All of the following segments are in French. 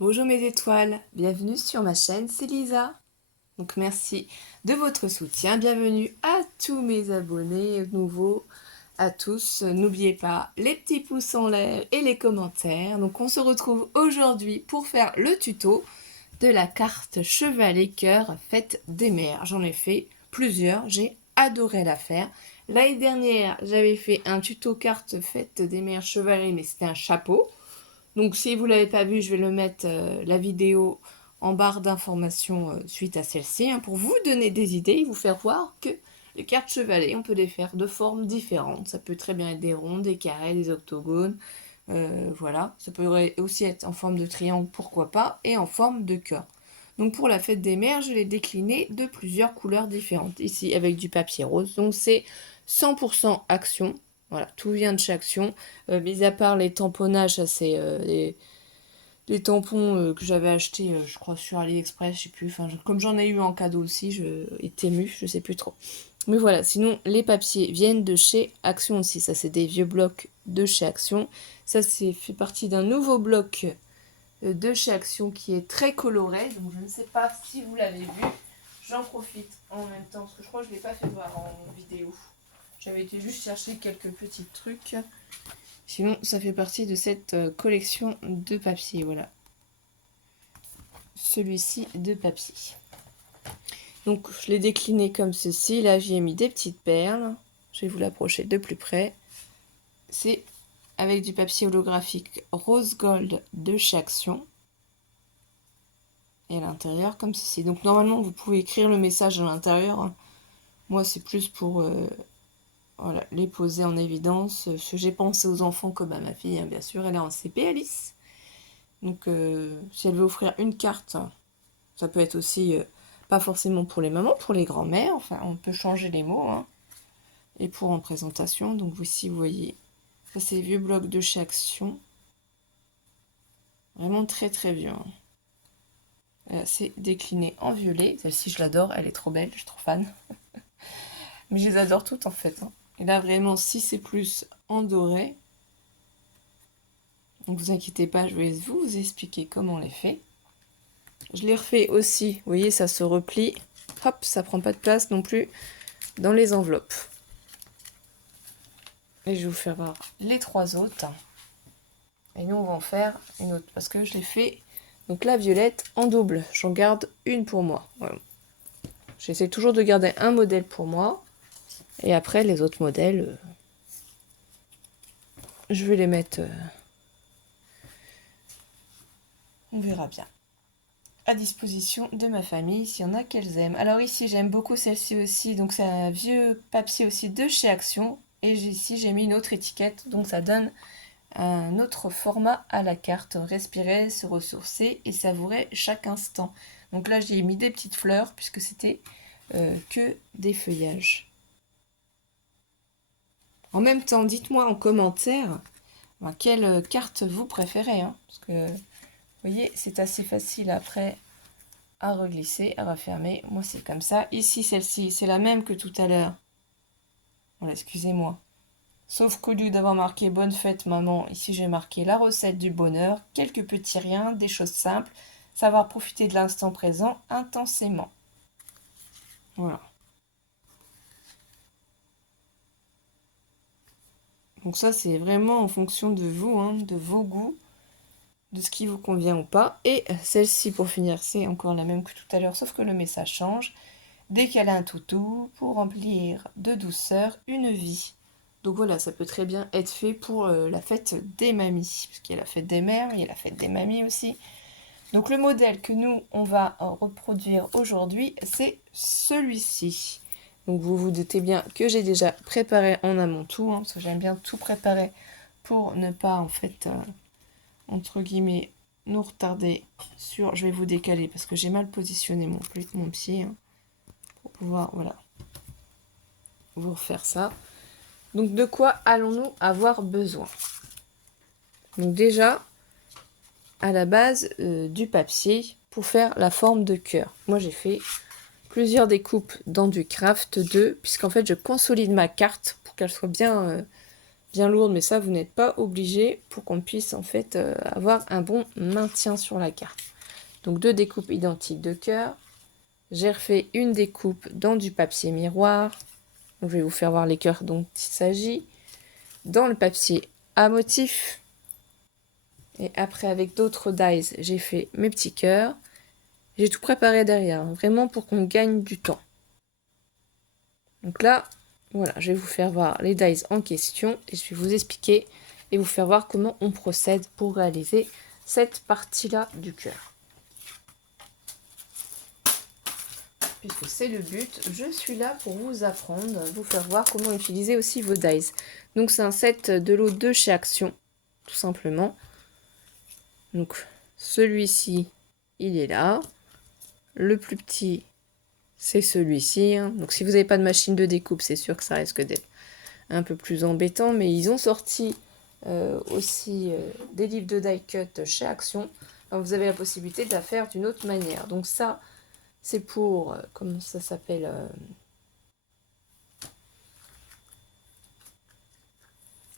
Bonjour mes étoiles, bienvenue sur ma chaîne, c'est Lisa. Donc merci de votre soutien, bienvenue à tous mes abonnés nouveaux, à tous. N'oubliez pas les petits pouces en l'air et les commentaires. Donc on se retrouve aujourd'hui pour faire le tuto de la carte Chevalet Cœur Fête des Mères. J'en ai fait plusieurs, j'ai adoré la faire. L'année dernière, j'avais fait un tuto carte Fête des Mères Chevalet, mais c'était un chapeau. Donc si vous ne l'avez pas vu, je vais le mettre la vidéo en barre d'informations suite à celle-ci, pour vous donner des idées et vous faire voir que les cartes chevalet, on peut les faire de formes différentes. Ça peut très bien être des ronds, des carrés, des octogones, voilà. Ça peut aussi être en forme de triangle, pourquoi pas, et en forme de cœur. Donc pour la fête des mères, je l'ai décliné de plusieurs couleurs différentes. Ici avec du papier rose, donc c'est 100% action. Voilà, tout vient de chez Action. Mis à part les tamponnages, ça c'est les tampons que j'avais achetés, je crois, sur AliExpress, je sais plus. Enfin, comme j'en ai eu en cadeau aussi, et Temu, je sais plus trop. Mais voilà, sinon, les papiers viennent de chez Action aussi. Ça, c'est des vieux blocs de chez Action. Ça, c'est fait partie d'un nouveau bloc de chez Action qui est très coloré. Donc, je ne sais pas si vous l'avez vu. J'en profite en même temps, parce que je crois que je ne l'ai pas fait voir en vidéo. J'avais été juste chercher quelques petits trucs. Sinon, ça fait partie de cette collection de papier, voilà. Celui-ci de papier. Donc, je l'ai décliné comme ceci. Là, j'y ai mis des petites perles. Je vais vous l'approcher de plus près. C'est avec du papier holographique rose gold de chez Action. Et à l'intérieur, comme ceci. Donc, normalement, vous pouvez écrire le message à l'intérieur. Moi, c'est plus pour voilà, les poser en évidence. Parce que j'ai pensé aux enfants comme à ma fille, bien sûr. Elle est en CP, Alice. Donc, si elle veut offrir une carte, ça peut être aussi, pas forcément pour les mamans, pour les grands-mères. Enfin, on peut changer les mots. Et pour en présentation, donc ici, vous voyez, ça c'est les vieux blocs de chez Action. Vraiment très très vieux. C'est décliné en violet. Celle-ci, je l'adore. Elle est trop belle. Je suis trop fan. Mais je les adore toutes en fait. Et là, vraiment, si c'est plus en doré. Donc, vous inquiétez pas, je vais vous expliquer comment on les fait. Je les refais aussi. Vous voyez, ça se replie. Hop, ça prend pas de place non plus dans les enveloppes. Et je vais vous faire voir les trois autres. Et nous, on va en faire une autre. Parce que je l'ai fait, donc la violette, en double. J'en garde une pour moi. Voilà. J'essaie toujours de garder un modèle pour moi. Et après, les autres modèles, je vais les mettre... on verra bien. À disposition de ma famille, s'il y en a qu'elles aiment. Alors ici, j'aime beaucoup celle-ci aussi. Donc c'est un vieux papier aussi de chez Action. Et ici, j'ai mis une autre étiquette. Donc ça donne un autre format à la carte. Respirer, se ressourcer et savourer chaque instant. Donc là, j'ai mis des petites fleurs puisque c'était que des feuillages. En même temps, dites-moi en commentaire quelle carte vous préférez. Parce que, vous voyez, c'est assez facile après à reglisser, à refermer. Moi, c'est comme ça. Ici, celle-ci, c'est la même que tout à l'heure. Voilà, excusez-moi. Sauf qu'au lieu d'avoir marqué bonne fête maman, ici j'ai marqué la recette du bonheur, quelques petits riens, des choses simples, savoir profiter de l'instant présent intensément. Voilà. Donc ça c'est vraiment en fonction de vous, de vos goûts, de ce qui vous convient ou pas. Et celle-ci pour finir, c'est encore la même que tout à l'heure, sauf que le message change. Des câlins un toutou pour remplir de douceur une vie. Donc voilà, ça peut très bien être fait pour la fête des mamies. Parce qu'il y a la fête des mères, il y a la fête des mamies aussi. Donc le modèle que nous, on va reproduire aujourd'hui, c'est celui-ci. Donc vous vous doutez bien que j'ai déjà préparé en amont tout, parce que j'aime bien tout préparer pour ne pas, en fait, entre guillemets, nous retarder sur... Je vais vous décaler parce que j'ai mal positionné mon pied pour pouvoir, voilà, vous refaire ça. Donc de quoi allons-nous avoir besoin? Donc déjà, à la base du papier pour faire la forme de cœur. Moi j'ai fait plusieurs découpes dans du craft 2 puisqu'en fait je consolide ma carte pour qu'elle soit bien bien lourde, mais ça, vous n'êtes pas obligé pour qu'on puisse en fait avoir un bon maintien sur la carte. Donc 2 découpes identiques de cœur. J'ai refait une découpe dans du papier miroir. Donc, je vais vous faire voir les cœurs dont il s'agit. Dans le papier à motif. Et après, avec d'autres dies, j'ai fait mes petits cœurs. J'ai tout préparé derrière, hein, vraiment pour qu'on gagne du temps. Donc là, voilà, je vais vous faire voir les dies en question et je vais vous expliquer et vous faire voir comment on procède pour réaliser cette partie-là du cœur. Puisque c'est le but, je suis là pour vous apprendre, vous faire voir comment utiliser aussi vos dies. Donc c'est un set de lot de chez Action, tout simplement. Donc celui-ci, il est là. Le plus petit, c'est celui-ci. Hein. Donc si vous n'avez pas de machine de découpe, c'est sûr que ça risque d'être un peu plus embêtant. Mais ils ont sorti aussi des livres de die cut chez Action. Alors, vous avez la possibilité de la faire d'une autre manière. Donc ça, c'est pour, comment ça s'appelle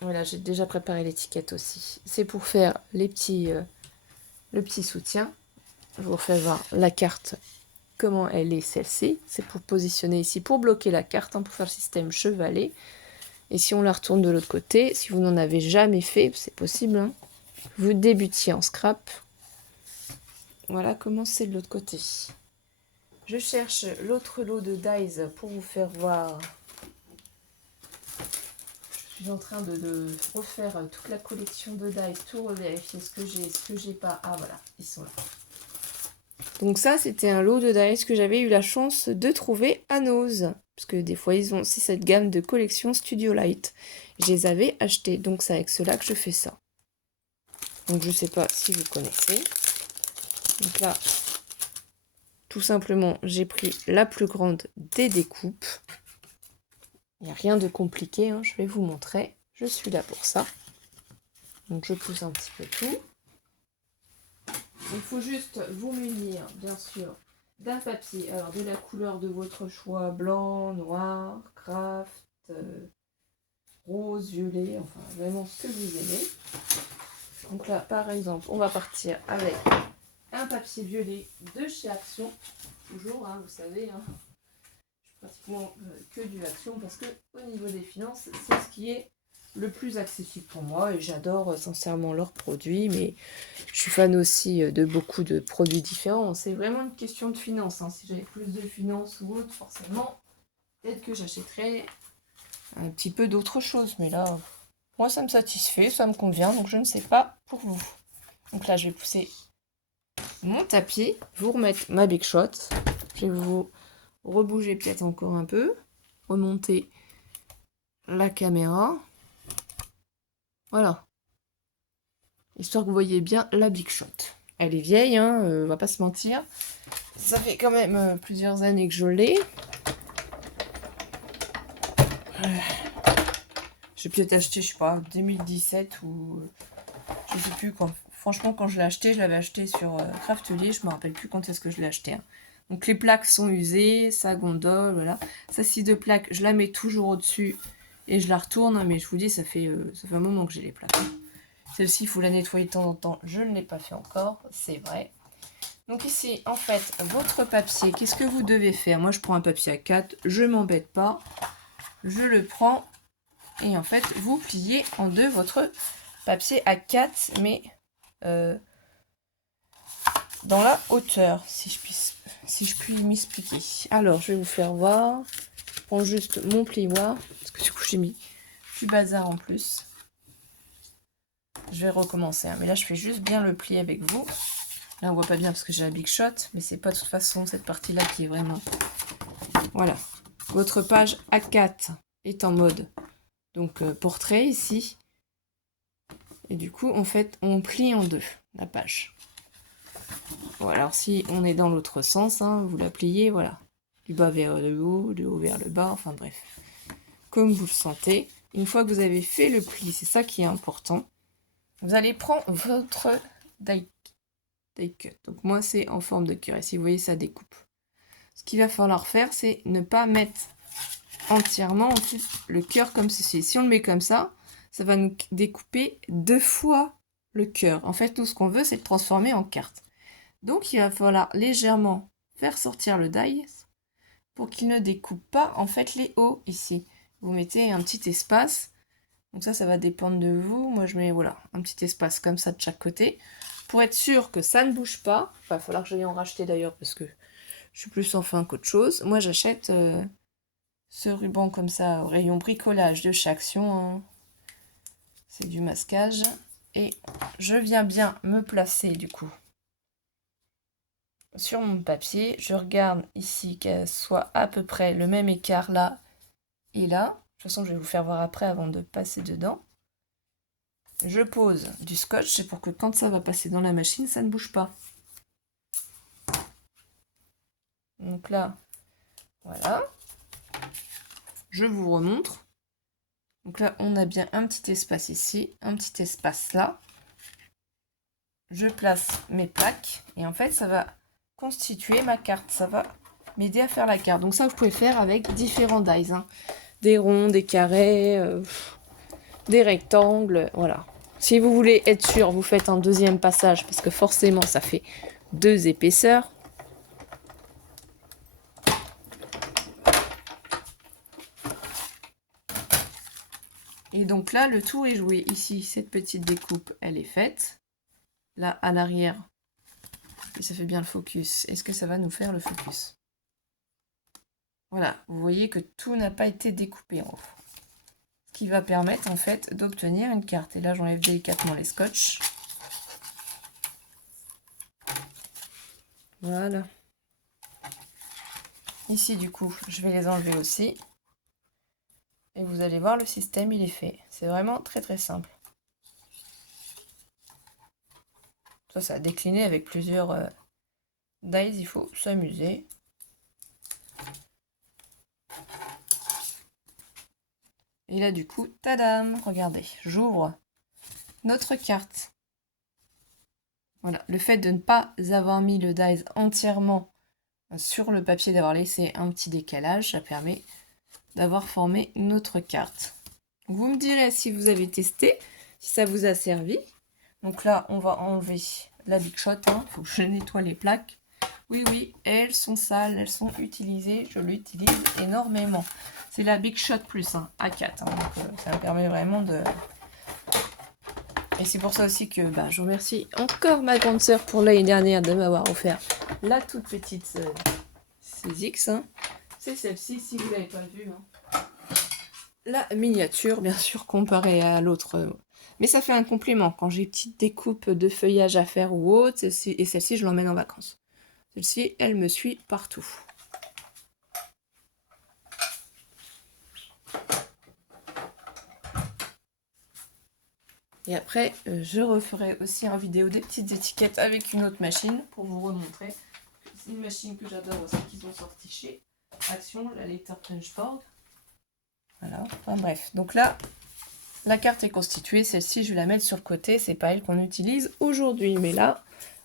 Voilà, j'ai déjà préparé l'étiquette aussi. C'est pour faire les petits, le petit soutien. Je vous refais voir la carte, comment elle est celle-ci. C'est pour positionner ici, pour bloquer la carte, hein, pour faire le système chevalet. Et si on la retourne de l'autre côté, si vous n'en avez jamais fait, c'est possible, hein, vous débutiez en scrap. Voilà comment c'est de l'autre côté. Je cherche l'autre lot de dies pour vous faire voir. Je suis en train de refaire toute la collection de dies, tout revérifier ce que j'ai pas. Ah voilà, ils sont là. Donc ça, c'était un lot de dies que j'avais eu la chance de trouver à Nose. Parce que des fois, ils ont aussi cette gamme de collection Studio Light. Je les avais achetés, donc c'est avec cela que je fais ça. Donc je ne sais pas si vous connaissez. Donc là, tout simplement, j'ai pris la plus grande des découpes. Il n'y a rien de compliqué, hein, je vais vous montrer. Je suis là pour ça. Donc je pousse un petit peu tout. Il faut juste vous munir, bien sûr, d'un papier, alors de la couleur de votre choix, blanc, noir, craft, rose, violet, enfin vraiment ce que vous aimez. Donc là, par exemple, on va partir avec un papier violet de chez Action, toujours, hein, vous savez, hein, je suis pratiquement que du Action parce que au niveau des finances, c'est ce qui est le plus accessible pour moi et j'adore sincèrement leurs produits, mais je suis fan aussi de beaucoup de produits différents. C'est vraiment une question de finances. Hein. Si j'avais plus de finances ou autre, forcément, peut-être que j'achèterais un petit peu d'autre chose. Mais là, moi, ça me satisfait, ça me convient, donc je ne sais pas pour vous. Donc là, je vais pousser mon tapis, vous remettre ma Big Shot. Je vais vous rebouger peut-être encore un peu, remonter la caméra. Voilà. Histoire que vous voyez bien la Big Shot. Elle est vieille, hein, on va pas se mentir. Ça fait quand même plusieurs années que je l'ai. J'ai peut-être acheté, je sais pas, 2017 ou je sais plus quand. Franchement, quand je l'ai acheté, je l'avais acheté sur Craftelier. Je me rappelle plus quand est-ce que je l'ai acheté. Hein. Donc les plaques sont usées, sa gondole, voilà. Sa scie de plaque, je la mets toujours au-dessus et je la retourne. Mais je vous dis, ça fait un moment que j'ai les plaques. Celle-ci, il faut la nettoyer de temps en temps. Je ne l'ai pas fait encore, c'est vrai. Donc ici, en fait, votre papier, qu'est-ce que vous devez faire? Moi, je prends un papier A4, je ne m'embête pas. Je le prends et en fait, vous pliez en deux votre papier A4, mais dans la hauteur, si je puis m'expliquer. Alors, je vais vous faire voir. Je prends juste mon plioir, parce que du coup, j'ai mis du bazar en plus. Je vais recommencer, hein. Mais là je fais juste bien le pli avec vous. Là on voit pas bien parce que j'ai la Big Shot, mais c'est pas de toute façon cette partie là qui est vraiment... Voilà, votre page A4 est en mode donc portrait ici. Et du coup en fait on plie en deux la page. Voilà, alors si on est dans l'autre sens, hein, vous la pliez, voilà. Du bas vers le haut vers le bas, enfin bref. Comme vous le sentez. Une fois que vous avez fait le pli, c'est ça qui est important. Vous allez prendre votre die cut. Donc moi, c'est en forme de cœur. Ici, vous voyez, ça découpe. Ce qu'il va falloir faire, c'est ne pas mettre entièrement le cœur comme ceci. Si on le met comme ça ça va nous découper 2 fois le cœur. En fait, nous, ce qu'on veut, c'est le transformer en carte. Donc, il va falloir légèrement faire sortir le dice pour qu'il ne découpe pas, en fait, les hauts ici. Vous mettez un petit espace. Donc ça va dépendre de vous. Moi, je mets, voilà, un petit espace comme ça de chaque côté. Pour être sûr que ça ne bouge pas. Il va falloir que j'aille en racheter d'ailleurs parce que je suis plus en fin qu'autre chose. Moi, j'achète ce ruban comme ça au rayon bricolage de chez Action, hein. C'est du masquage. Et je viens bien me placer du coup sur mon papier. Je regarde ici qu'elle soit à peu près le même écart là et là. De toute façon, je vais vous faire voir après avant de passer dedans. Je pose du scotch, c'est pour que quand ça va passer dans la machine, ça ne bouge pas. Donc là, voilà. Je vous remontre. Donc là, on a bien un petit espace ici, un petit espace là. Je place mes plaques et en fait, ça va constituer ma carte. Ça va m'aider à faire la carte. Donc ça, vous pouvez faire avec différents dies, hein. Des ronds, des carrés, des rectangles, voilà. Si vous voulez être sûr, vous faites un deuxième passage parce que forcément, ça fait 2 épaisseurs. Et donc là, le tour est joué. Ici, cette petite découpe, elle est faite. Là, à l'arrière, et ça fait bien le focus. Est-ce que ça va nous faire le focus? Voilà, vous voyez que tout n'a pas été découpé en haut. Ce qui va permettre en fait d'obtenir une carte. Et là, j'enlève délicatement les scotch. Voilà. Ici, du coup, je vais les enlever aussi. Et vous allez voir, le système, il est fait. C'est vraiment très très simple. Ça a décliné avec plusieurs dies, il faut s'amuser. Et là, du coup, tadam, regardez, j'ouvre notre carte. Voilà, le fait de ne pas avoir mis le dies entièrement sur le papier, d'avoir laissé un petit décalage, ça permet d'avoir formé notre carte. Vous me direz si vous avez testé, si ça vous a servi. Donc là, on va enlever la Big Shot. Il faut que je nettoie les plaques. Oui, elles sont sales, elles sont utilisées. Je l'utilise énormément. C'est la Big Shot Plus, hein, A4. Hein, donc ça me permet vraiment de... Et c'est pour ça aussi que je remercie encore ma grande sœur pour l'année dernière de m'avoir offert la toute petite CX. Hein. C'est celle-ci, si vous ne l'avez pas vue. Hein. La miniature, bien sûr, comparée à l'autre. Mais ça fait un complément quand j'ai une petite découpe de feuillage à faire ou autre. Et celle-ci, je l'emmène en vacances. Celle-ci, elle me suit partout. Et après, je referai aussi en vidéo des petites étiquettes avec une autre machine pour vous remontrer. C'est une machine que j'adore aussi, qu'ils ont sorti chez Action, la Letter Punchboard. Voilà, enfin bref. Donc là, la carte est constituée. Celle-ci, je vais la mettre sur le côté. C'est pas elle qu'on utilise aujourd'hui. Mais là,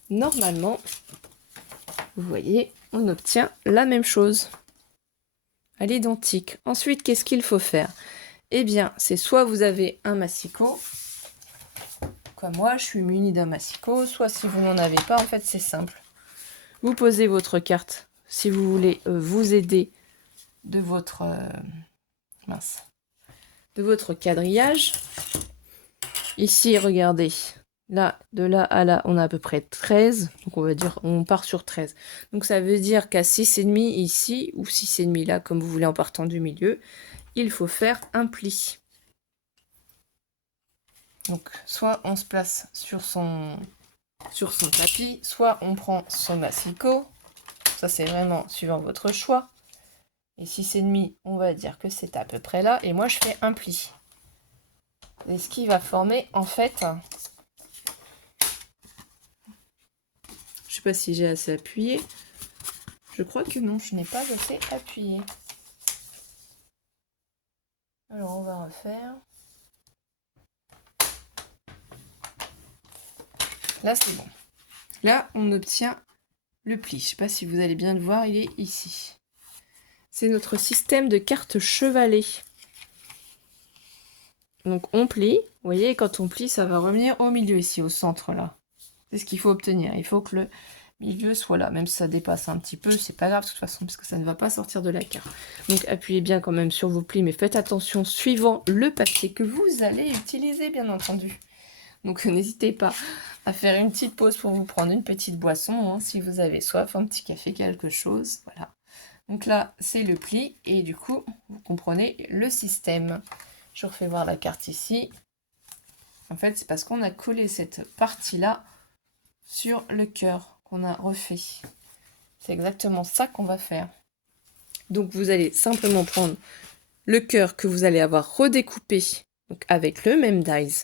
normalement, vous voyez, on obtient la même chose. À l'identique. Ensuite, qu'est-ce qu'il faut faire? Eh bien, c'est soit vous avez un massicot, comme moi, je suis munie d'un massicot, soit si vous n'en avez pas, en fait, c'est simple. Vous posez votre carte si vous voulez vous aider de votre de votre quadrillage. Ici, regardez, là, de là à là, on a à peu près 13. Donc, on va dire, on part sur 13. Donc, ça veut dire qu'à 6,5 ici, ou 6,5 là, comme vous voulez en partant du milieu, il faut faire un pli. Donc, soit on se place sur son tapis, soit on prend son massicot. Ça, c'est vraiment suivant votre choix. Et 6,5, on va dire que c'est à peu près là. Et moi, je fais un pli. Et ce qui va former, en fait... Je sais pas si j'ai assez appuyé. Je crois que non, je n'ai pas assez appuyé. Alors, on va refaire. Là, c'est bon. Là, on obtient le pli. Je ne sais pas si vous allez bien le voir, il est ici. C'est notre système de carte chevalet. Donc on plie, vous voyez, quand on plie, ça va revenir au milieu ici, au centre là. C'est ce qu'il faut obtenir. Il faut que le milieu soit là, même si ça dépasse un petit peu, c'est pas grave de toute façon, parce que ça ne va pas sortir de la carte. Donc appuyez bien quand même sur vos plis, mais faites attention suivant le papier que vous allez utiliser, bien entendu. Donc n'hésitez pas à faire une petite pause pour vous prendre une petite boisson, hein, si vous avez soif, un petit café, quelque chose, voilà. Donc là, c'est le pli, et du coup, vous comprenez le système. Je refais voir la carte ici. En fait, c'est parce qu'on a collé cette partie-là sur le cœur qu'on a refait. C'est exactement ça qu'on va faire. Donc vous allez simplement prendre le cœur que vous allez avoir redécoupé, donc avec le même dies.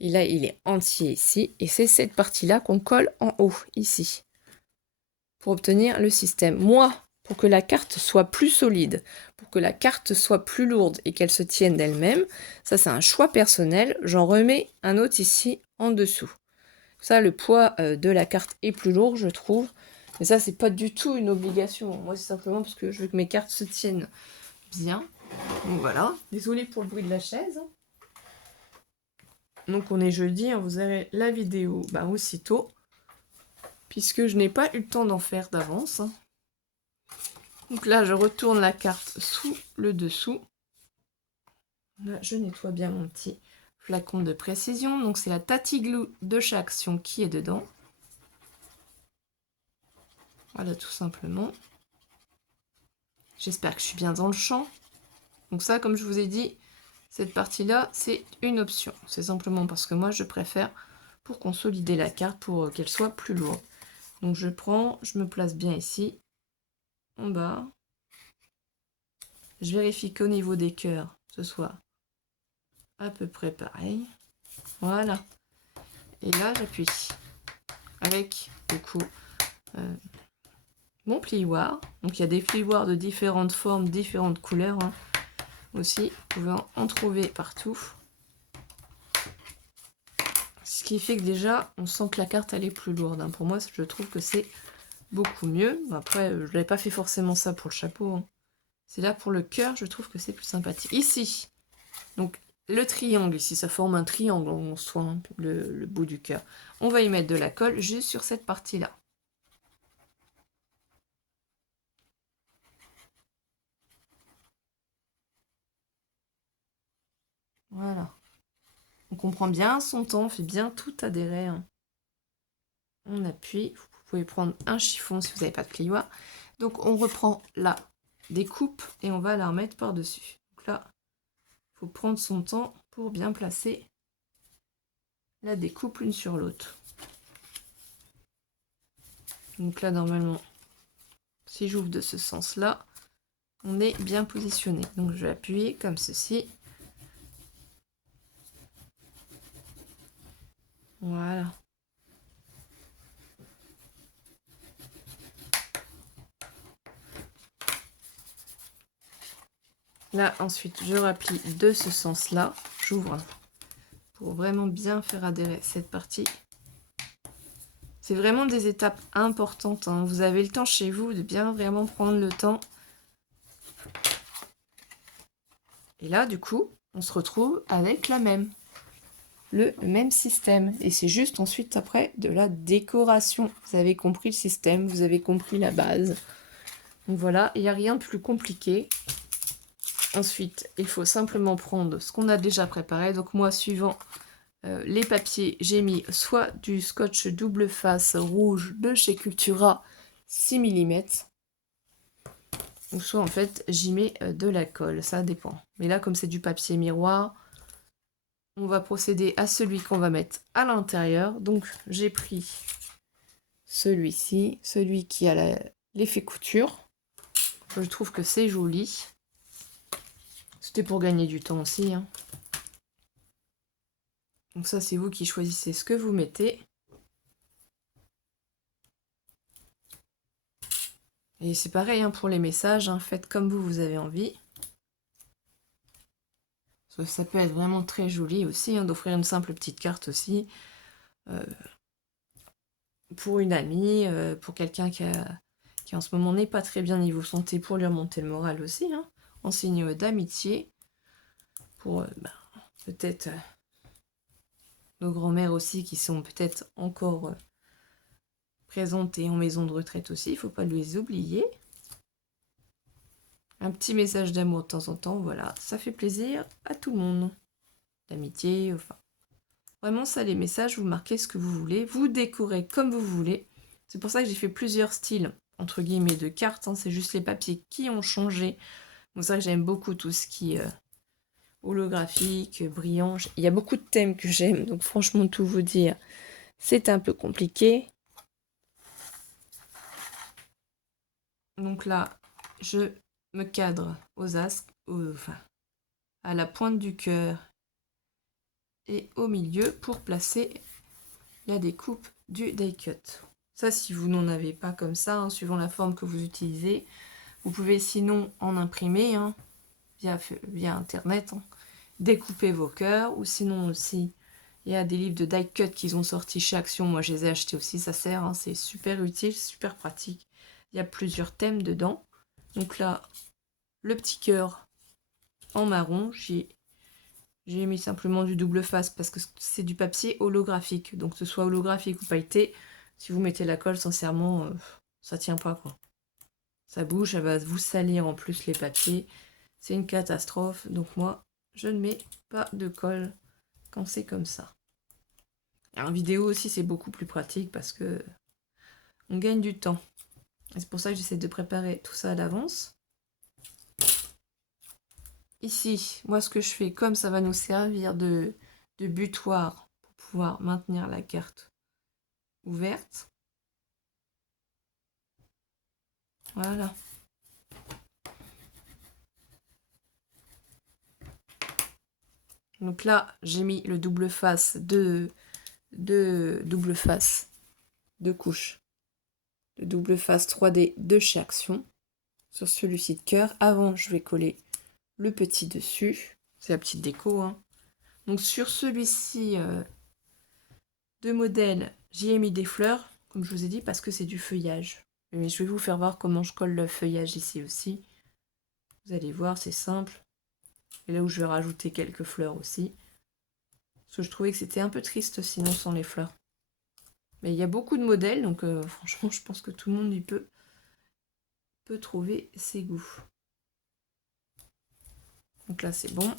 Et là, il est entier ici, et c'est cette partie-là qu'on colle en haut, ici, pour obtenir le système. Moi, pour que la carte soit plus solide, pour que la carte soit plus lourde et qu'elle se tienne d'elle-même, ça c'est un choix personnel, j'en remets un autre ici en dessous. Ça, le poids de la carte est plus lourd, je trouve. Mais ça, c'est pas du tout une obligation. Moi, c'est simplement parce que je veux que mes cartes se tiennent bien. Donc voilà. Désolée pour le bruit de la chaise. Donc on est jeudi, hein, vous avez la vidéo aussitôt. Puisque je n'ai pas eu le temps d'en faire d'avance. Donc là, je retourne la carte sous le dessous. Là, je nettoie bien mon petit flacon de précision. Donc c'est la Tati-Glue de chez Action qui est dedans. Voilà, tout simplement. J'espère que je suis bien dans le champ. Donc ça, comme je vous ai dit, cette partie-là, c'est une option. C'est simplement parce que moi, je préfère pour consolider la carte, pour qu'elle soit plus lourde. Donc je prends, je me place bien ici, en bas. Je vérifie qu'au niveau des cœurs, ce soit à peu près pareil. Voilà. Et là, j'appuie avec, du coup, mon plioir. Donc il y a des plioirs de différentes formes, différentes couleurs, hein. Aussi, vous pouvez en trouver partout. Ce qui fait que déjà, on sent que la carte, elle est plus lourde, hein. Pour moi, je trouve que c'est beaucoup mieux. Après, je n'avais pas fait forcément ça pour le chapeau, hein. C'est là pour le cœur, je trouve que c'est plus sympathique. Ici, donc le triangle, ici, ça forme un triangle en soi, hein, le bout du cœur. On va y mettre de la colle juste sur cette partie-là. Voilà. On comprend bien son temps, on fait bien tout adhérer, hein. On appuie. Vous pouvez prendre un chiffon si vous n'avez pas de plioir. Donc on reprend la découpe et on va la remettre par-dessus. Donc là, il faut prendre son temps pour bien placer la découpe l'une sur l'autre. Donc là, normalement, si j'ouvre de ce sens-là, on est bien positionné. Donc je vais appuyer comme ceci. Voilà. Là, ensuite, je raplie de ce sens-là. J'ouvre pour vraiment bien faire adhérer cette partie. C'est vraiment des étapes importantes, hein. Vous avez le temps chez vous de bien vraiment prendre le temps. Et là, du coup, on se retrouve avec le même système. Et c'est juste ensuite après de la décoration. Vous avez compris le système, vous avez compris la base. Donc voilà, il n'y a rien de plus compliqué. Ensuite, il faut simplement prendre ce qu'on a déjà préparé. Donc moi, suivant les papiers, j'ai mis soit du scotch double face rouge de chez Cultura 6 mm, ou soit en fait j'y mets de la colle, ça dépend. Mais là, comme c'est du papier miroir, on va procéder à celui qu'on va mettre à l'intérieur. Donc j'ai pris celui-ci, celui qui a l'effet couture. Je trouve que c'est joli. C'était pour gagner du temps aussi, hein. Donc ça, c'est vous qui choisissez ce que vous mettez. Et c'est pareil, hein, pour les messages, hein, faites comme vous avez envie. Ça peut être vraiment très joli aussi, hein, d'offrir une simple petite carte aussi. Pour une amie, pour quelqu'un qui en ce moment n'est pas très bien niveau santé, pour lui remonter le moral aussi, hein, en signe d'amitié. Pour peut-être nos grands-mères aussi qui sont peut-être encore présentes et en maison de retraite aussi, il ne faut pas les oublier. Un petit message d'amour de temps en temps, voilà, ça fait plaisir à tout le monde. D'amitié, enfin. Vraiment ça, les messages, vous marquez ce que vous voulez, vous décorez comme vous voulez. C'est pour ça que j'ai fait plusieurs styles, entre guillemets, de cartes, hein. C'est juste les papiers qui ont changé. C'est ça que j'aime beaucoup tout ce qui est holographique, brillant. Il y a beaucoup de thèmes que j'aime, donc franchement, tout vous dire, c'est un peu compliqué. Donc là, je me cadre aux asques, enfin, à la pointe du cœur et au milieu pour placer la découpe du die cut. Ça, si vous n'en avez pas comme ça, hein, suivant la forme que vous utilisez, vous pouvez sinon en imprimer hein, via internet, hein, découper vos cœurs, ou sinon aussi, il y a des livres de die cut qu'ils ont sortis chez Action. Moi, je les ai achetés aussi, ça sert, hein, c'est super utile, super pratique. Il y a plusieurs thèmes dedans. Donc là, le petit cœur en marron, j'ai mis simplement du double face parce que c'est du papier holographique. Donc que ce soit holographique ou pailleté, si vous mettez la colle, sincèrement, ça tient pas quoi. Ça bouge, elle va vous salir en plus les papiers. C'est une catastrophe. Donc moi, je ne mets pas de colle quand c'est comme ça. En vidéo aussi, c'est beaucoup plus pratique parce que on gagne du temps. Et c'est pour ça que j'essaie de préparer tout ça à l'avance. Ici, moi ce que je fais, comme ça va nous servir de butoir pour pouvoir maintenir la carte ouverte. Voilà. Donc là, j'ai mis le double face de double face de couches de double face 3D de chez Action sur celui-ci de cœur. Avant, je vais coller le petit dessus. C'est la petite déco, hein. Donc sur celui-ci de modèle, j'y ai mis des fleurs, comme je vous ai dit, parce que c'est du feuillage. Mais je vais vous faire voir comment je colle le feuillage ici aussi. Vous allez voir, c'est simple. Et là où je vais rajouter quelques fleurs aussi. Parce que je trouvais que c'était un peu triste sinon sans les fleurs. Mais il y a beaucoup de modèles, donc franchement, je pense que tout le monde y peut trouver ses goûts. Donc là, c'est bon.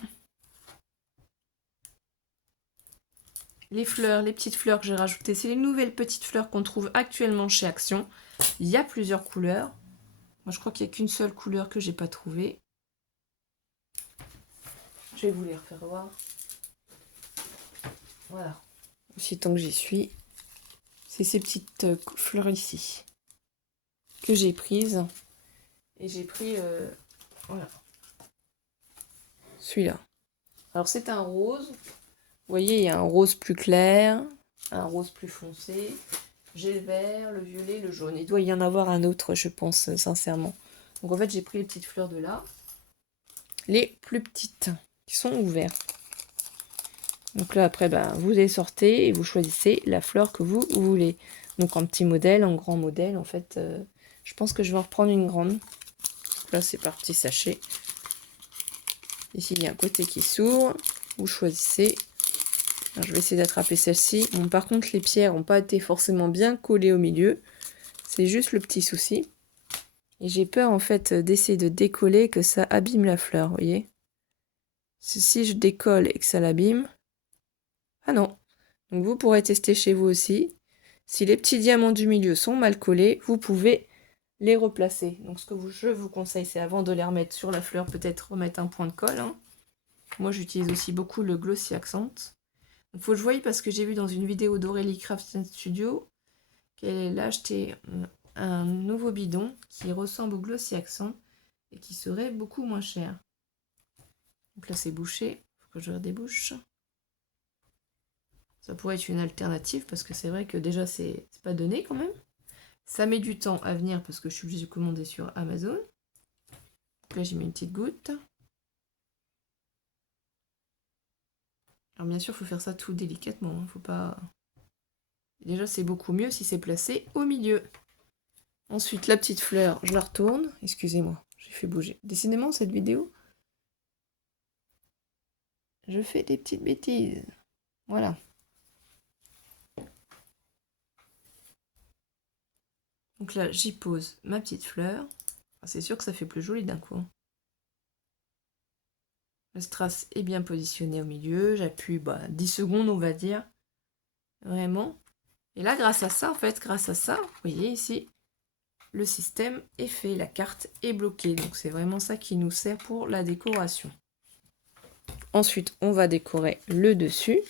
Les fleurs, les petites fleurs que j'ai rajoutées, c'est les nouvelles petites fleurs qu'on trouve actuellement chez Action. Il y a plusieurs couleurs. Moi, je crois qu'il n'y a qu'une seule couleur que j'ai pas trouvée. Je vais vous les refaire voir. Voilà. Aussi, tant que j'y suis, c'est ces petites fleurs ici que j'ai prises. Et j'ai pris, voilà, celui-là. Alors, c'est un rose. Vous voyez, il y a un rose plus clair, un rose plus foncé. J'ai le vert, le violet, le jaune. Il doit y en avoir un autre, je pense, sincèrement. Donc, en fait, j'ai pris les petites fleurs de là. Les plus petites, qui sont ouvertes. Donc là, après, ben, vous les sortez et vous choisissez la fleur que vous voulez. Donc en petit modèle, en grand modèle, en fait, je pense que je vais en reprendre une grande. Donc là, c'est parti sachet. Ici, il y a un côté qui s'ouvre. Vous choisissez. Alors, je vais essayer d'attraper celle-ci. Bon, par contre, les pierres n'ont pas été forcément bien collées au milieu. C'est juste le petit souci. Et j'ai peur, en fait, d'essayer de décoller, que ça abîme la fleur, vous voyez. Si je décolle et que ça l'abîme... Ah non. Donc vous pourrez tester chez vous aussi. Si les petits diamants du milieu sont mal collés, vous pouvez les replacer. Donc ce que je vous conseille, c'est avant de les remettre sur la fleur, peut-être remettre un point de colle, hein. Moi, j'utilise aussi beaucoup le Glossy Accent. Il faut que je voie parce que j'ai vu dans une vidéo d'Aurélie Craft Studio qu'elle a acheté un nouveau bidon qui ressemble au Glossy Accent et qui serait beaucoup moins cher. Donc là, c'est bouché. Il faut que je redébouche. Ça pourrait être une alternative parce que c'est vrai que déjà, c'est pas donné quand même. Ça met du temps à venir parce que je suis obligée de commander sur Amazon. Donc là, j'ai mis une petite goutte. Alors bien sûr, il faut faire ça tout délicatement. Hein. Faut pas... Déjà, c'est beaucoup mieux si c'est placé au milieu. Ensuite, la petite fleur, je la retourne. Excusez-moi, j'ai fait bouger. Décidément, cette vidéo. je fais des petites bêtises. Voilà. Donc là, j'y pose ma petite fleur. C'est sûr que ça fait plus joli d'un coup. Le strass est bien positionné au milieu. J'appuie 10 secondes, on va dire. Vraiment. Et là, grâce à ça, vous voyez ici, le système est fait. La carte est bloquée. Donc c'est vraiment ça qui nous sert pour la décoration. Ensuite, on va décorer le dessus.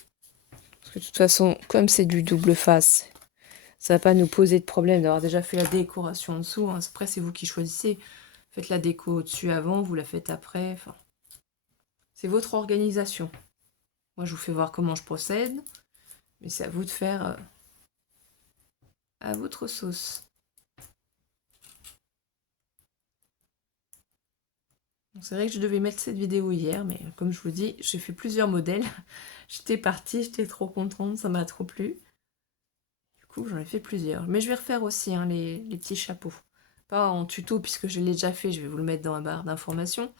Parce que de toute façon, comme c'est du double face, ça va pas nous poser de problème d'avoir déjà fait la décoration en dessous. Hein. Après, c'est vous qui choisissez. Faites la déco au-dessus avant, vous la faites après. Enfin, c'est votre organisation. Moi, je vous fais voir comment je procède. Mais c'est à vous de faire à votre sauce. C'est vrai que je devais mettre cette vidéo hier, mais comme je vous dis, j'ai fait plusieurs modèles. J'étais partie, j'étais trop contente, ça m'a trop plu. Du coup, j'en ai fait plusieurs. Mais je vais refaire aussi hein, les petits chapeaux. Pas en tuto, puisque je l'ai déjà fait, je vais vous le mettre dans la barre d'informations.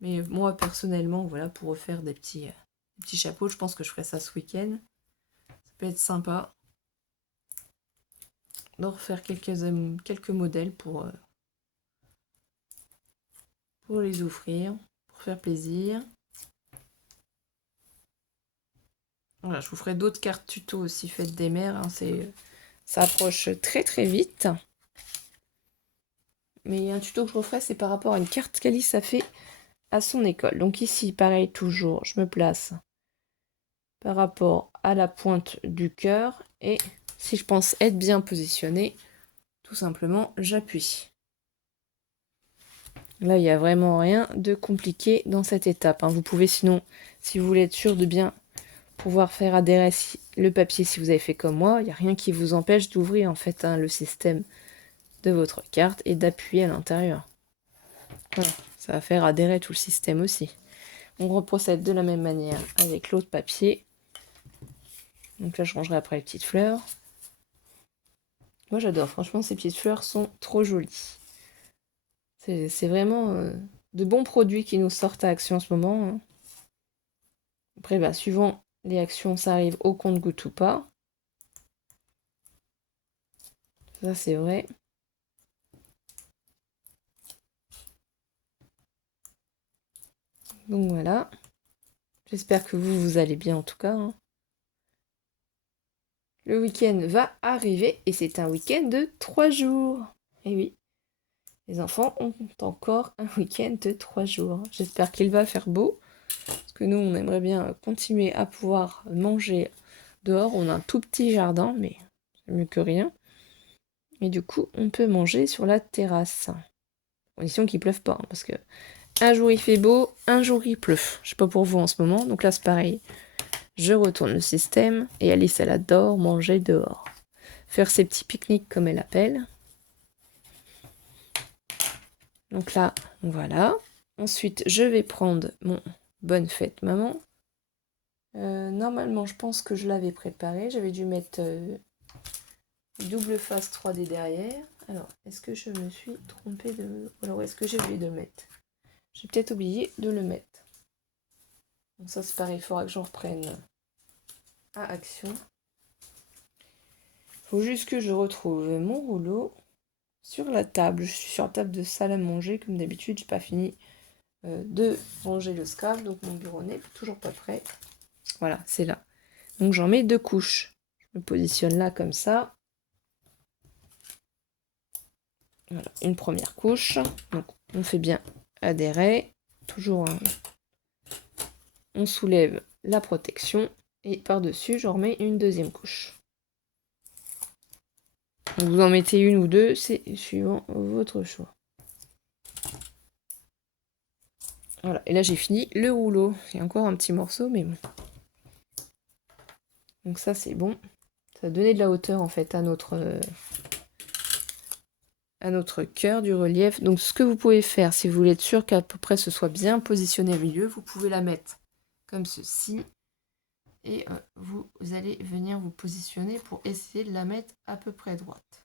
Mais moi, personnellement, voilà, pour refaire des petits chapeaux, je pense que je ferai ça ce week-end. Ça peut être sympa de refaire quelques modèles pour les offrir, pour faire plaisir. Voilà, je vous ferai d'autres cartes tuto aussi faites des mères. Hein, ça approche très très vite. Mais un tuto que je referai, c'est par rapport à une carte qu'Alice a fait à son école. Donc ici, pareil, toujours, je me place par rapport à la pointe du cœur. Et si je pense être bien positionnée, tout simplement, j'appuie. Là, il n'y a vraiment rien de compliqué dans cette étape. Hein. Vous pouvez sinon, si vous voulez être sûr de bien pouvoir faire adhérer le papier si vous avez fait comme moi, il n'y a rien qui vous empêche d'ouvrir en fait hein, le système de votre carte et d'appuyer à l'intérieur. Voilà, ça va faire adhérer tout le système aussi. On reprocède de la même manière avec l'autre papier. Donc là, je rangerai après les petites fleurs. Moi, j'adore. Franchement, ces petites fleurs sont trop jolies. C'est vraiment de bons produits qui nous sortent à Action en ce moment. Hein. Après, suivant les actions, ça arrive au compte-gouttes ou pas. Ça, c'est vrai. Donc voilà. J'espère que vous allez bien en tout cas. Hein. Le week-end va arriver et c'est un week-end de 3 jours. Et oui, les enfants ont encore un week-end de 3 jours. J'espère qu'il va faire beau. Parce que nous, on aimerait bien continuer à pouvoir manger dehors. On a un tout petit jardin, mais c'est mieux que rien. Et du coup, on peut manger sur la terrasse. Condition qu'il ne pleuve pas. Hein, parce que un jour il fait beau, un jour il pleut. Je sais pas pour vous en ce moment. Donc là, c'est pareil. Je retourne le système et Alice, elle adore manger dehors. Faire ses petits pique-niques comme elle appelle. Donc là, voilà. Ensuite, je vais prendre mon bonne fête maman. Normalement, je pense que je l'avais préparé. J'avais dû mettre double face 3D derrière. Alors, est-ce que je me suis trompée de... Alors, est-ce que j'ai oublié de le mettre? J'ai peut-être oublié de le mettre. Donc ça, c'est pareil, il faudra que j'en reprenne à Action. Il faut juste que je retrouve mon rouleau sur la table. Je suis sur la table de salle à manger, comme d'habitude. J'ai pas fini de ranger le scrap, donc mon bureau n'est toujours pas prêt. Voilà, c'est là. Donc j'en mets 2 couches. Je me positionne là comme ça. Voilà, une première couche. Donc on fait bien adhérer. Toujours on soulève la protection et par-dessus je remets une deuxième couche. Donc, vous en mettez une ou deux, c'est suivant votre choix. Voilà, et là j'ai fini le rouleau. Il y a encore un petit morceau, mais bon. Donc ça c'est bon. Ça va donner de la hauteur en fait à notre cœur du relief. Donc ce que vous pouvez faire, si vous voulez être sûr qu'à peu près ce soit bien positionné au milieu, vous pouvez la mettre comme ceci. Et vous allez venir vous positionner pour essayer de la mettre à peu près droite.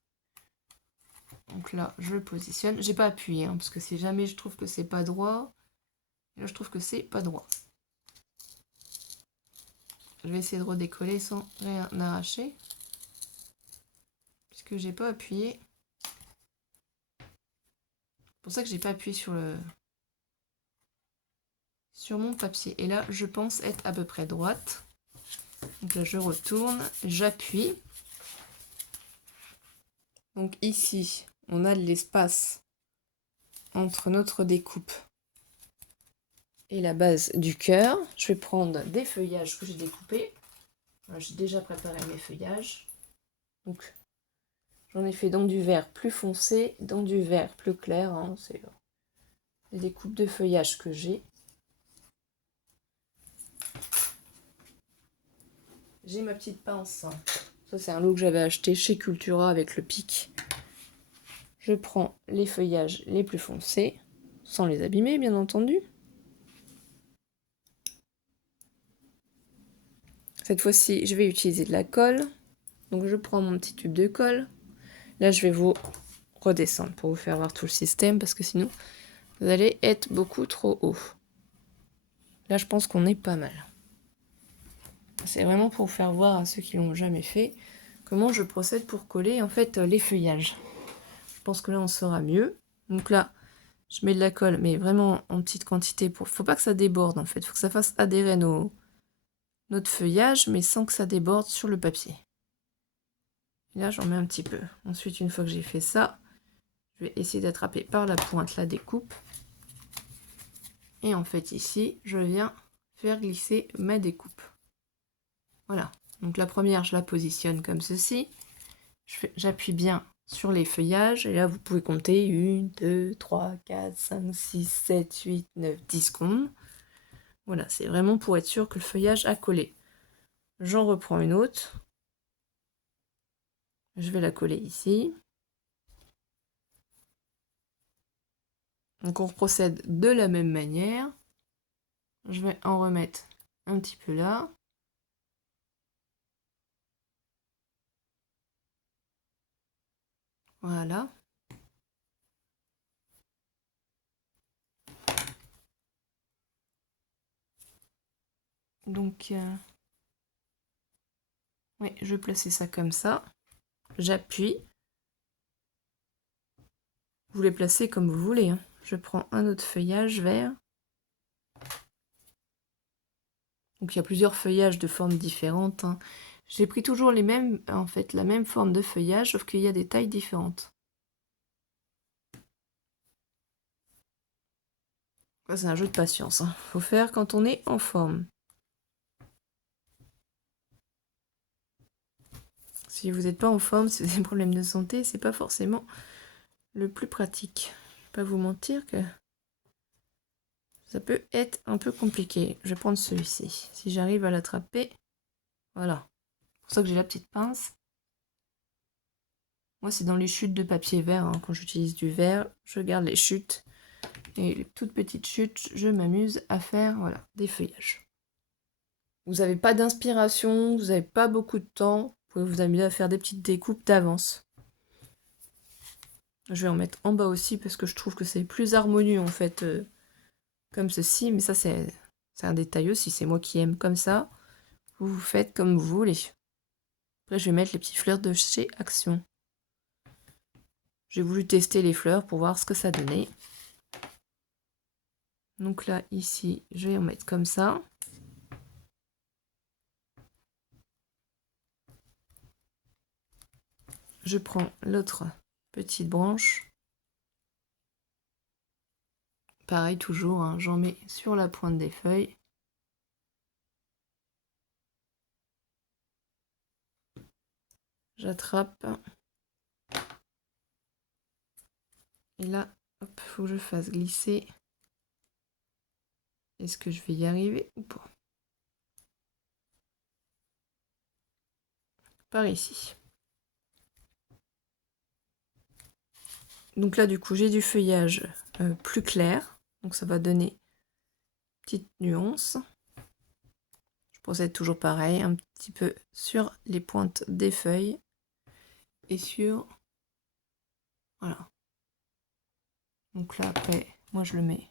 Donc là, je le positionne. J'ai pas appuyé, hein, parce que si jamais je trouve que c'est pas droit, là je trouve que c'est pas droit. Je vais essayer de redécoller sans rien arracher. Puisque j'ai pas appuyé. C'est pour ça que j'ai pas appuyé sur mon papier. Et là, je pense être à peu près droite. Donc là, je retourne, j'appuie. Donc ici, on a de l'espace entre notre découpe et la base du cœur. Je vais prendre des feuillages que j'ai découpés. J'ai déjà préparé mes feuillages. Donc, j'en ai fait dans du vert plus foncé, dans du vert plus clair. Hein. C'est les découpes de feuillage que j'ai. J'ai ma petite pince. Ça, c'est un lot que j'avais acheté chez Cultura avec le pic. Je prends les feuillages les plus foncés, sans les abîmer, bien entendu. Cette fois-ci, je vais utiliser de la colle. Donc, je prends mon petit tube de colle. Là, je vais vous redescendre pour vous faire voir tout le système, parce que sinon, vous allez être beaucoup trop haut. Là, je pense qu'on est pas mal. C'est vraiment pour faire voir à ceux qui l'ont jamais fait comment je procède pour coller en fait les feuillages. Je pense que là, on saura mieux. Donc là, je mets de la colle, mais vraiment en petite quantité. Faut pas que ça déborde en fait. Faut que ça fasse adhérer notre feuillage, mais sans que ça déborde sur le papier. Et là, j'en mets un petit peu. Ensuite, une fois que j'ai fait ça, je vais essayer d'attraper par la pointe la découpe. Et en fait, ici, je viens faire glisser ma découpe. Voilà. Donc la première, je la positionne comme ceci. J'appuie bien sur les feuillages. Et là, vous pouvez compter 1, 2, 3, 4, 5, 6, 7, 8, 9, 10 secondes. Voilà, c'est vraiment pour être sûr que le feuillage a collé. J'en reprends une autre. Je vais la coller ici. Donc on procède de la même manière. Je vais en remettre un petit peu là. Voilà. Donc, oui, je vais placer ça comme ça. J'appuie. Vous les placez comme vous voulez. Hein. Je prends un autre feuillage vert. Donc il y a plusieurs feuillages de formes différentes. Hein. J'ai pris toujours les mêmes, en fait, la même forme de feuillage, sauf qu'il y a des tailles différentes. C'est un jeu de patience. Hein. Faut faire quand on est en forme. Si vous n'êtes pas en forme, si vous avez des problèmes de santé, c'est pas forcément le plus pratique. Je vais pas vous mentir que ça peut être un peu compliqué. Je vais prendre celui-ci. Si j'arrive à l'attraper, voilà. C'est pour ça que j'ai la petite pince. Moi, c'est dans les chutes de papier vert. Hein. Quand j'utilise du verre, je garde les chutes. Et les toutes petites chutes, je m'amuse à faire voilà, des feuillages. Vous n'avez pas d'inspiration, vous n'avez pas beaucoup de temps. Vous pouvez vous amuser à faire des petites découpes d'avance. Je vais en mettre en bas aussi parce que je trouve que c'est plus harmonieux en fait, comme ceci. Mais ça, c'est un détail aussi. C'est moi qui aime comme ça. Vous faites comme vous voulez. Après, je vais mettre les petites fleurs de chez Action. J'ai voulu tester les fleurs pour voir ce que ça donnait. Donc là, ici, je vais en mettre comme ça. Je prends l'autre petite branche. Pareil toujours, hein, j'en mets sur la pointe des feuilles. J'attrape. Et là, hop, faut que je fasse glisser. Est-ce que je vais y arriver ou pas? Par ici. Donc là, du coup, j'ai du feuillage plus clair. Donc ça va donner une petite nuance. Je procède toujours pareil, un petit peu sur les pointes des feuilles. Et sur... Voilà. Donc là, après, moi, je le mets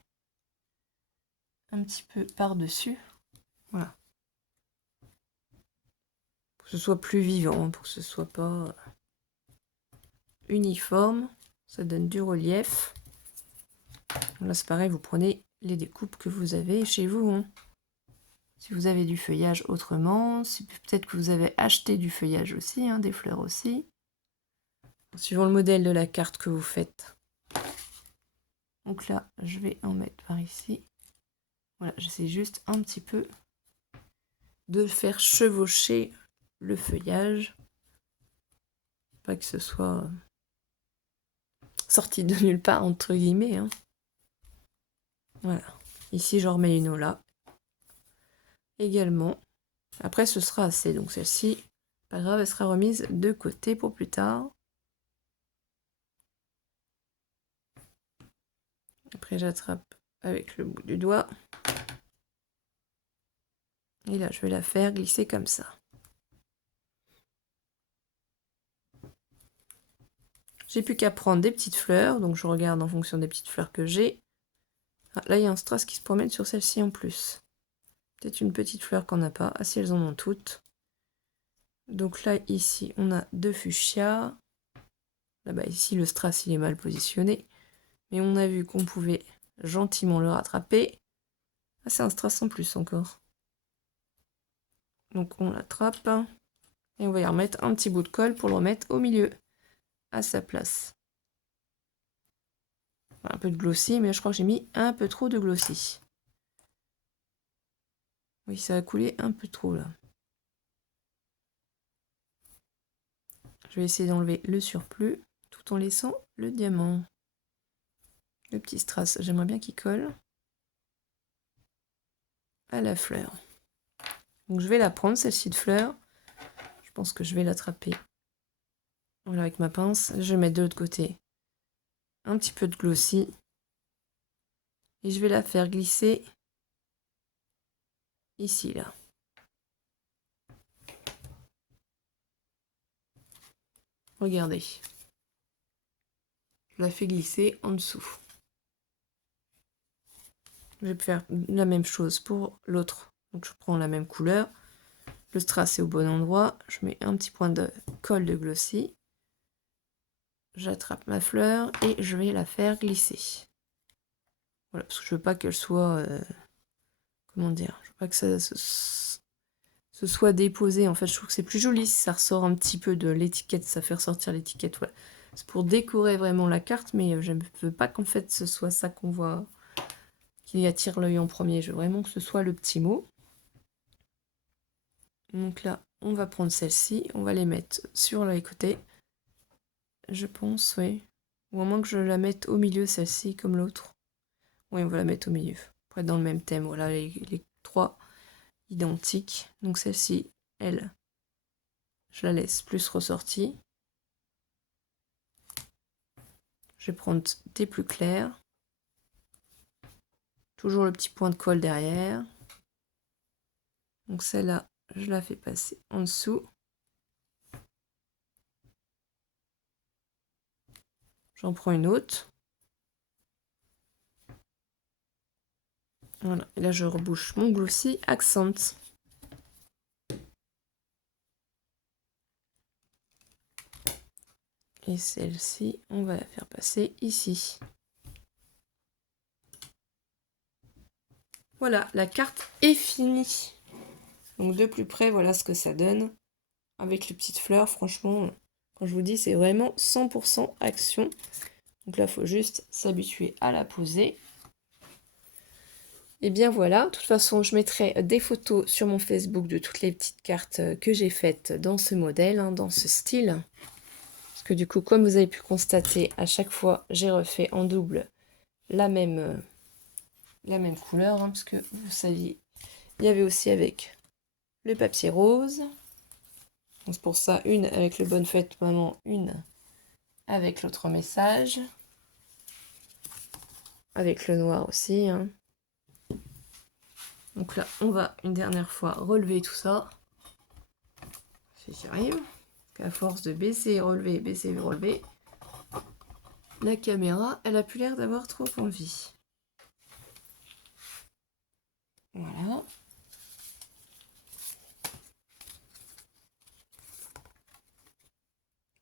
un petit peu par-dessus. Voilà. ce soit plus vivant, pour que ce soit pas uniforme. Ça donne du relief. Là, c'est pareil, vous prenez les découpes que vous avez chez vous. Hein. Si vous avez du feuillage autrement, si peut-être que vous avez acheté du feuillage aussi, hein, des fleurs aussi. Suivant le modèle de la carte que vous faites. Donc là, je vais en mettre par ici. Voilà, j'essaie juste un petit peu de faire chevaucher le feuillage. Pas que ce soit sorti de nulle part, entre guillemets. Hein. Voilà. Ici, j'en remets une là. Également. Après, ce sera assez. Donc celle-ci, pas grave, elle sera remise de côté pour plus tard. Après, j'attrape avec le bout du doigt. Et là, je vais la faire glisser comme ça. J'ai plus qu'à prendre des petites fleurs. Donc, je regarde en fonction des petites fleurs que j'ai. Ah, là, il y a un strass qui se promène sur celle-ci en plus. Peut-être une petite fleur qu'on n'a pas. Ah, si elles en ont toutes. Donc là, ici, on a 2 fuchsias. Là-bas, ici, le strass, il est mal positionné. Mais on a vu qu'on pouvait gentiment le rattraper. Ah, c'est un strass en plus encore. Donc on l'attrape. Et on va y remettre un petit bout de colle pour le remettre au milieu, à sa place. Un peu de glossy, mais je crois que j'ai mis un peu trop de glossy. Oui, ça a coulé un peu trop là. Je vais essayer d'enlever le surplus, tout en laissant le diamant. Le petit strass, j'aimerais bien qu'il colle à la fleur. Donc je vais la prendre, celle-ci de fleur. Je pense que je vais l'attraper. Voilà, avec ma pince. Je vais mettre de l'autre côté un petit peu de glossy. Et je vais la faire glisser ici, là. Regardez. Je la fais glisser en dessous. Je vais faire la même chose pour l'autre. Donc je prends la même couleur. Le strass est au bon endroit. Je mets un petit point de colle de glossy. J'attrape ma fleur et je vais la faire glisser. Voilà, parce que je veux pas qu'elle soit... comment dire? Je veux pas que ça se soit déposé. En fait, je trouve que c'est plus joli si ça ressort un petit peu de l'étiquette. Ça fait ressortir l'étiquette. Voilà. C'est pour décorer vraiment la carte, mais je ne veux pas qu'en fait ce soit ça qu'on voit, qui attire l'œil en premier. Je veux vraiment que ce soit le petit mot. Donc là, on va prendre celle-ci, on va les mettre sur les côtés. Je pense, oui. Ou à moins que je la mette au milieu, celle-ci, comme l'autre. Oui, on va la mettre au milieu. Pour être dans le même thème. Voilà, les 3 identiques. Donc celle-ci, elle, je la laisse plus ressortie. Je vais prendre des plus clairs. Toujours le petit point de colle derrière. Donc celle-là, je la fais passer en dessous. J'en prends une autre. Voilà, et là je rebouche mon glossy accent. Et celle-ci, on va la faire passer ici. Voilà, la carte est finie. Donc de plus près, voilà ce que ça donne. Avec les petites fleurs, franchement, quand je vous dis, c'est vraiment 100% action. Donc là, il faut juste s'habituer à la poser. Et bien voilà, de toute façon, je mettrai des photos sur mon Facebook de toutes les petites cartes que j'ai faites dans ce modèle, hein, dans ce style. Parce que du coup, comme vous avez pu constater, à chaque fois, j'ai refait en double la même couleur. Hein, parce que vous saviez, il y avait aussi avec le papier rose. C'est pour ça, une avec le bonne fête maman, une avec l'autre message. Avec le noir aussi. Hein. Donc là, on va une dernière fois relever tout ça. Si j'y arrive. À force de baisser, relever, relever, la caméra, elle a plus l'air d'avoir trop envie. Voilà.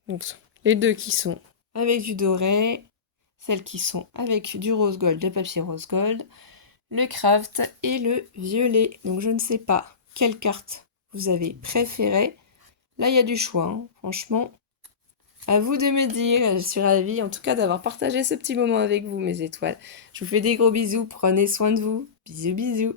Donc, les deux qui sont avec du doré, celles qui sont avec du rose gold, de papier rose gold, le craft et le violet. Donc, je ne sais pas quelle carte vous avez préférée. Là, il y a du choix, hein. Franchement, à vous de me dire. Je suis ravie, en tout cas, d'avoir partagé ce petit moment avec vous, mes étoiles. Je vous fais des gros bisous. Prenez soin de vous. Bisous, bisous.